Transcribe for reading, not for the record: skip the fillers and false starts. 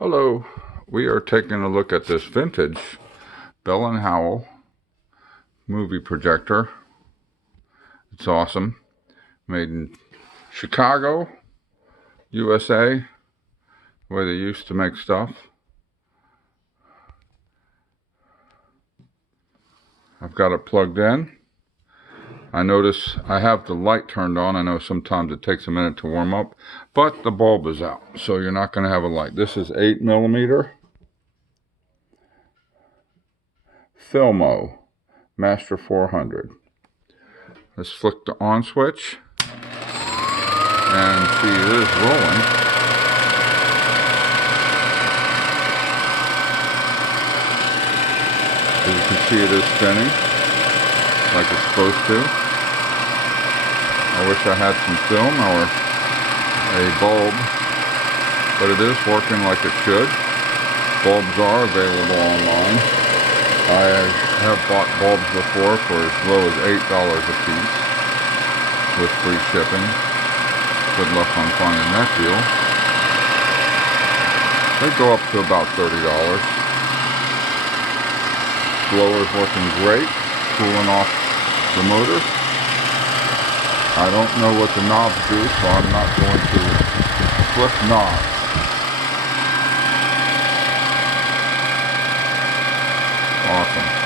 Hello, we are taking a look at this vintage Bell & Howell movie projector. It's awesome. Made in Chicago, USA, where they used to make stuff. I've got it plugged in. I notice I have the light turned on. I know sometimes it takes a minute to warm up, but the bulb is out, so you're not going to have a light. This is 8mm Filmo Master 400. Let's flick the on switch and see it is rolling. As you can see, it is spinning like it's supposed to. I wish I had some film or a bulb, but it is working like it should. Bulbs are available online. I have bought bulbs before for as low as $8 a piece with free shipping. Good luck on finding that deal. They go up to about $30. Blower's working great, cooling off the motor. I don't know what the knobs do, so I'm not going to flip knobs. Awesome.